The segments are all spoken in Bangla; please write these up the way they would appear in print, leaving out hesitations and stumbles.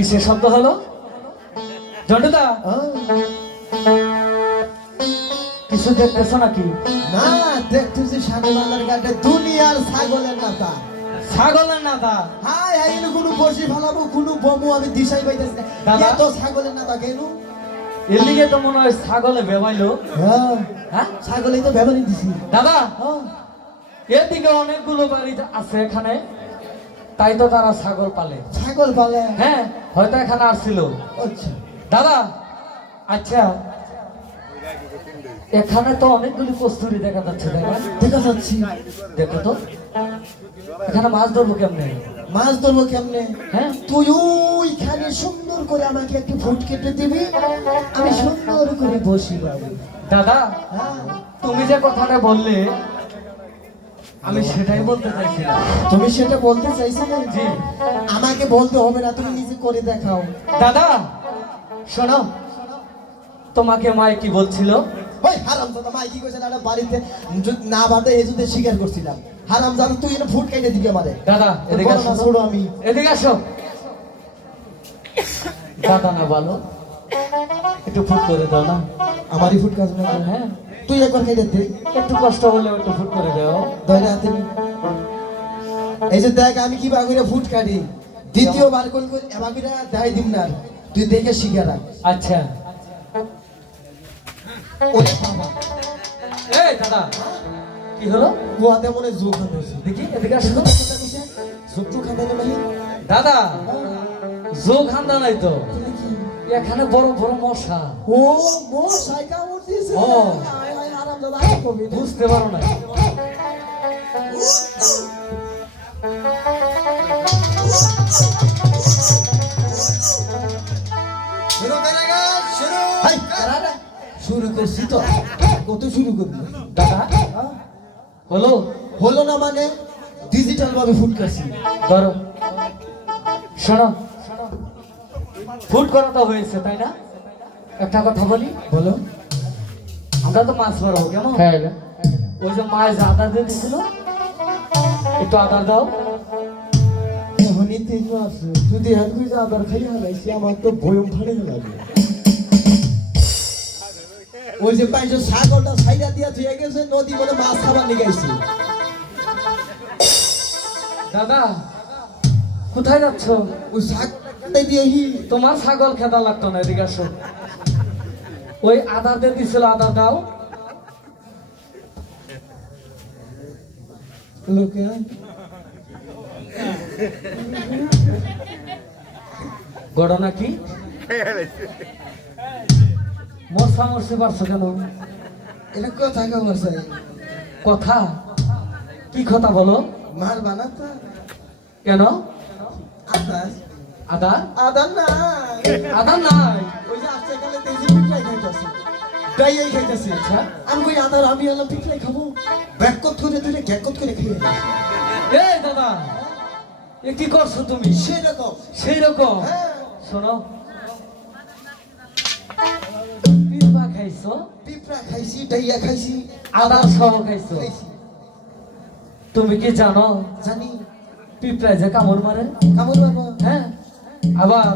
কিসের শব্দ হলো জন্ডুদা? কিছু দেখতেছো নাকি? না, দেখতেছি সাগরের ঘাটে দুনিয়ার ছাগলের নাতা। ছাগলের নাতা? হাই হাই, এনে কোনো বসি ফেলাবো, কোনো বমু আমি দিশাই পাইতেছি না। দাদা? এত ছাগলের নাতা কেন? এর লিগে তো মনে হয় ছাগলে বেবাইলো। হ্যাঁ, হ্যাঁ ছাগলেই তো ব্যবহার দিছি। দাদা, হ্যাঁ, এদিকে অনেকগুলো বাড়ি আছে এখানে, তাই তো তারা ছাগল পালে। ছাগল পালে? হ্যাঁ, হয়তো এখানে আসছিল। আচ্ছা দাদা, আচ্ছা এখানে তো অনেকগুলি কস্তুরি দেখা যাচ্ছে, দেখা যাচ্ছি। দেখো তো এখানে মাছ ধরবো কেমনে? মাছ ধরবো কেমনে? হ্যাঁ, তুই ওইখানে সুন্দর করে আমাকে একটু ফুট কেটে দিবি, আমি সুন্দর করে বসি বাবু। দাদা হ্যাঁ, তুমি যে কথাটা বললে আমি সেটাই বলতে চাইছিলাম। তুমি সেটা বলতে চাইছিলে? জি। আমাকে বলতে হবে না, তুমি নিজে করে দেখাও। দাদা শোনো, তোমাকে মাই কি বলছিল? ওই হারামজাদা মাই কি কইছে না, বাড়িতে না বাদে এই যুদ্ধে স্বীকার করছিলাম। হারামজাদা তুই এনে ফুট কেটে দিবি আমারে। দাদা এদিকে আসো। ছোড়ো আমি। এদিকে আসো। দাদা না বলো, একটু ফুট করে দাও না। আমারই ফুট কাজ না। হ্যাঁ, তুই একবার কেটে দে। একটু কষ্ট হলেও একটু ফুট করে দাও। ধরে হাতে নি। এই যে দেখ আমি কি বাগুরে ফুট কাটি, দ্বিতীয়বার কোন কোন এবাগিরা দেখাই দিম না, তুই দেখে শিখে রাখ। আচ্ছা। ওরে বাবা, এই দাদা কি হলো? গোয়াতে মনে যোগ হয়েছে। দেখি এদিকে আসো। যোগ তো খাবে না ভাই। দাদা যোগ হান্দা নাই তো, এখানে বড় বড় মশা। ও মো সাইকা উঠছে। ও। আয় আয় হারামজাদা কবি। বুঝতে পারো না? শুরু করেগা শুরু। হাই করাটা শুরু করছি তো, কত শুরু করব দাদা হলো? হলো না মানে ডিজিটাল ভাবে ফুট কাছি। ধরো, শোনো, ফুট করা তো হয়েছে তাই না? একটা কথা বলি, বলো। আমরা তো মাছ ধরবো কেমন? ওই যে মাছ আদা দিয়ে দিছিল, একটু আদা দাও। এখনই তেজু আছে, যদি হাত গুইজা আবার খাই হালাইছি আমার তো বয়ম ফাড়ে লাগে। ওই যে পাইছো ছাগলটা ছাইরা দিয়া থুয়ে গেছে, নদী বলে মাছ খাবার নিগাইছি। দাদা কোথায় যাচ্ছ? ওই ছাগলটাই দিয়ে হি। তোমার ছাগল খেদা লাগতো না, এদিকে আসো। ওই আদা দিয়ে দিছিল, আদা দাও। লোকে ঘটনা কি? মশা মরতে পারছো কেন? এটা কথা খবর চাই। কথা কি কথা বলো? মার বানাতা কেন? আদা আদা? আদা না, আদা নাই। ওই যে আজকে কালে তেজি পিঠলাই খাইতাছে, ডাইয়াই খাইতাছে। আচ্ছা, আমি কই আদা আমি আলাম পিঠলাই খাবো, ব্যাককত করে ধরে গ্যাককত করে খেয়ে নিই। এই দাদা এ কি করছো তুমি? সেরকম সেই রকম। হ্যাঁ, শোনো, পিপা খাইছো, পিঁপড়া খাইছি, ডাইয়া খাইছি, আদা সহ খাইছো। খাইছি। তুমি কি জানো জানি পিঁপড়ায় যে কামড় মারে? কামড় বাবা। হ্যাঁ, আবার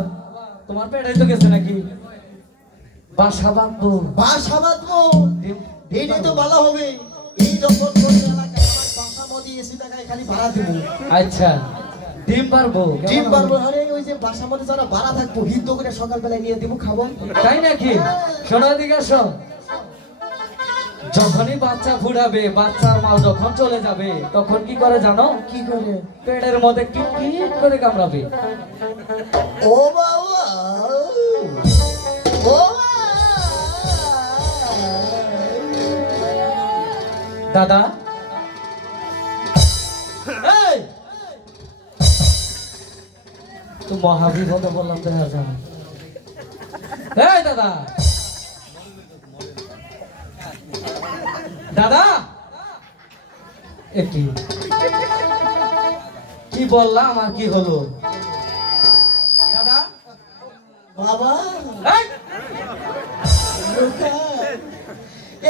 তোমার পেটাই তো গেছে নাকি? বাসা বাঁধবো। বাসা বাঁধবো, ডিম- এইটাই তো ভালো হবে। এই রকম করে এলাকায় আমার বাসা মদি এসি টাকায় খালি ভাড়া দেবো। আচ্ছা, ডিম পারবো? কেমন ডিম হবে? পারবো, আরে ওই যে বাসা মধ্যে যারা ভাড়া থাকবো হিন্দু করে সকালবেলায় নিয়ে দেবো, খাবো। তাই নাকি? শোনো এদিকে আসো। যখনই বাচ্চা ফুটাবে, বাচ্চার মা যখন চলে যাবে, তখন কি করে জানো? কি করে? পেটের মধ্যে কিট কিট করে কামড়াবে। ও বাবা, ও দাদা এই তো মহাবিপদে বললাম দেখা যায়। এই দাদা, দাদা একটি কি বললাম আর কি হলো? দাদা বাবা, এই!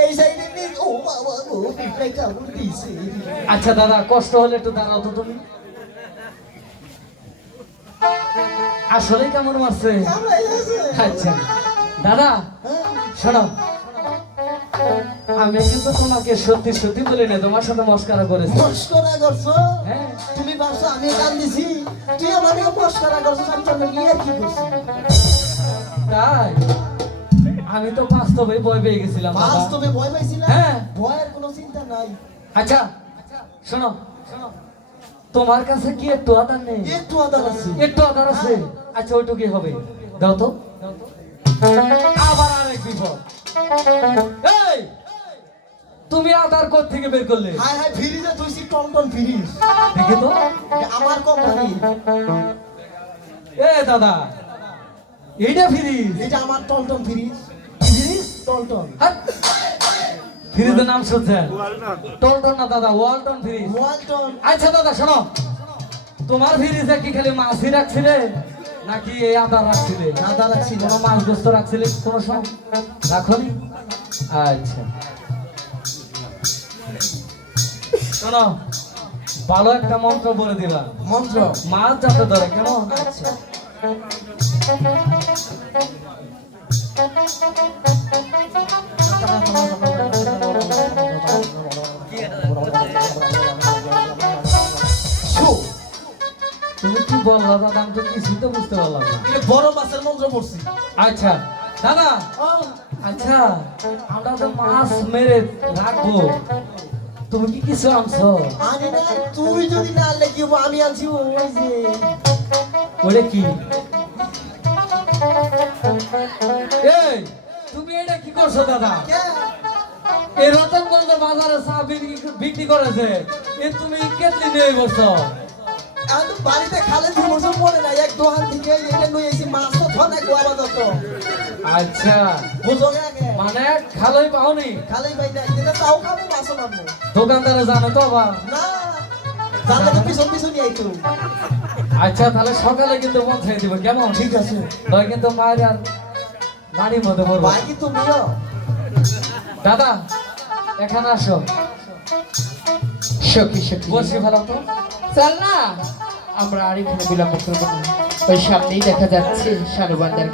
এই সাইডে নেই। ও বাবা গো, পিঁপড়ায় কামড় দিয়েছে। আচ্ছা দাদা, কষ্ট হলে একটু দাঁড়াও তো তুমি। আসলে কেমন মারছে? কামড়াই আছে। আচ্ছা দাদা হ্যাঁ। শোনো, আমি কিন্তু তোমাকে সত্যি সত্যি বলি না, তোমার সাথে মস্কারা করেছি। মস্করা করছো? হ্যাঁ তুমি ভাবছো আমি কান্দিছি? তুই আমাকে মস্করা করছো, আমি তোর কি আর কি করছি? তাই আমি তো বাস্তবে ভয় পেয়ে গেছিলাম দাদা। বাস্তবে ভয় পাইছিলাম? হ্যাঁ। ভয়ের কোনো চিন্তা নাই। আচ্ছা শোনো, তোমার কাছে কি একটু আদার নেই? একটু আদার আছে। একটু আদার আছে? আচ্ছা ওইটুকু কি হবে, দাও তো। আবার আরেক বিপদ। এই তুমি আদার কোথা থেকে বের করলে? হাই হাই ফ্রিজে তুইছি টন ফ্রিজ। দেখি তো। এটা আমার কোম্পানি। এ দাদা এইটা ফ্রিজ? এটা আমার টন ফ্রিজ। ফ্রিজ? টন। হ্যাঁ ফ্রিজের নাম শুনছেন? টলটন না দাদা, ওয়ালটন ফ্রিজ। ওয়ালটন। আচ্ছা দাদা শোনো, তোমার ফ্রিজে কি খালি মাছই রাখছিলে নাকি এই আদার রাখছিলে? আদা রাখছি না। কোনো মাছ গোস্ত রাখছিলে কোনো সময়? রাখনি? আচ্ছা শোনো, ভালো একটা মন্ত্র বলে দিবা, মন্ত্র। মাছ যাতে ধরে, কেমন? আচ্ছা। শো। তুমি কি বললা দাদা, আমি তো কিছুই তো বুঝতে পারলাম না। এটা বড় মাছের মন্ত্র পড়ছি। আচ্ছা দাদা, আচ্ছা আমরা তো মাছ মেরে রাখবো, তুমি কি কিছু আনছো? আনি না, তুই যদি না আনলে কি হবো, আমি আনছি ওই যে। ওরে কি? এই তুমি এটা কি করছো দাদা? কে? এই রতনগঞ্জ বাজারে চা বিক্রি করেছে, এ তুমি কেটলি নিয়ে বসছো? আমি তো বাড়িতে খালে 2 বছর পরে না, এক দোকান থেকে এটা নিয়ে এসেছি, মাছ তো ধনে গোয়াবা যত। আচ্ছা বুঝো আগে। মানে খালই পাওনি? খালেই পাই না, এটা তাও খাবো, মাছও মারবো। দোকানদারে জানো তো আবার? না, জানলে তো পিছন আইতো। আচ্ছা তাহলে সকালে কিন্তু পৌঁছাই দিব, কেমন? ঠিক আছে। নয় কিন্তু মায়ের আর বাড়ির মধ্যে পড়বো। ভাই কি তুমিও? দাদা এখানে আসো, সখী সখী বসে ফেলো তো। চল না, আমরা আর এখানে বিলম্ব করবো না। ওই সামনেই দেখা যাচ্ছে সারবান্ডার